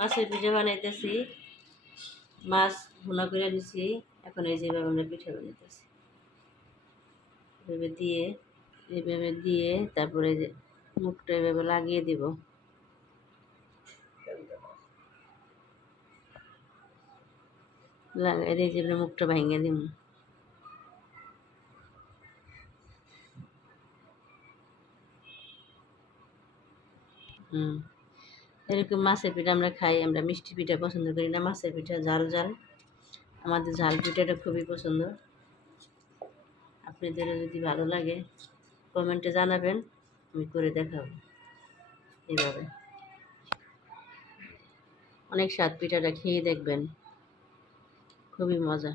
মাছের পিঠা বানাইতেছি। মাছ ভুনা করে নিছি। এখন এই যেভাবে আমরা পিঠা বানাইতেছি, এইভাবে দিয়ে তারপরে যে মুখটা এভাবে লাগিয়ে দিব। লাগাই দিয়ে যেভাবে মুখটা ভেঙে দিব। এরকম মাছের পিঠা আমরা খাই। আমরা মিষ্টি পিঠা পছন্দ করি না, মাছের পিঠা ঝাল ঝাল। আমাদের ঝাল পিঠাটা খুবই পছন্দ। আপনাদেরও যদি ভালো লাগে কমেন্টে জানাবেন, আমি করে দেখাবো। এইভাবে অনেক স্বাদ, পিঠাটা খেয়ে দেখবেন, খুবই মজা।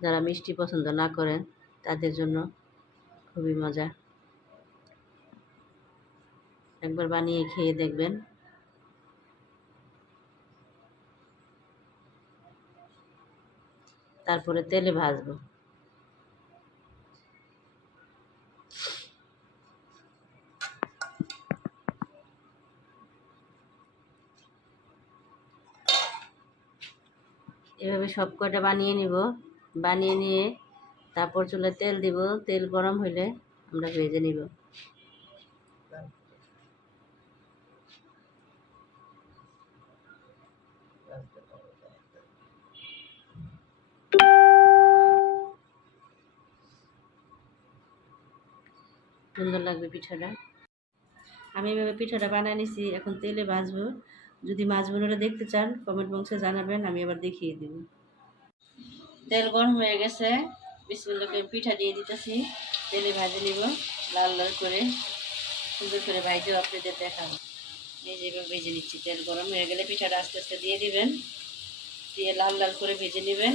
যারা মিষ্টি পছন্দ না করেন তাদের জন্য খুবই মজা। একবার বানিয়ে খেয়ে দেখবেন। তারপরে তেলে ভাজবো। এভাবে সব কয়টা বানিয়ে নিব। বানিয়ে নিয়ে তারপর চুলায় তেল দিব। তেল গরম হইলে আমরা ভেজে নিব। সুন্দর লাগবে পিঠাটা। আমি এভাবে পিঠাটা বানিয়ে নিছি। এখন তেলে ভাজবো। যদি মাছ বোনারা দেখতে চান কমেন্ট বক্সে জানাবেন, আমি আবার দেখিয়ে দিব। তেল গরম হয়ে গেছে। বিসমিল্লাহ করে পিঠা দিয়ে দিতেছি। তেলে ভাজে নিব লাল লাল করে, সুন্দর করে ভাজেও আপনাদের দেখাবো। এই যেভাবে ভেজে নিচ্ছি। তেল গরম হয়ে গেলে পিঠাটা আস্তে আস্তে দিয়ে দিবেন। দিয়ে লাল লাল করে ভেজে নেবেন।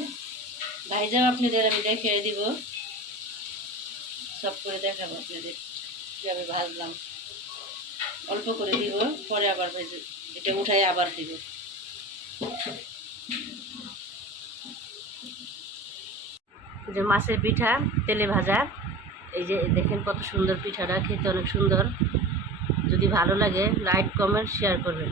ভাইজাও আপনাদের আমি দেখিয়ে দিব, সব করে দেখাবো আপনাদের কীভাবে ভাজলাম। অল্প করে দিব, পরে আবার ভেজে এটা উঠাই আবার দিব। যে মাছের পিঠা তেলে ভাজা, এই যে দেখেন কত সুন্দর পিঠাটা, খেতে অনেক সুন্দর। যদি ভালো লাগে লাইক কমেন্ট শেয়ার করবেন।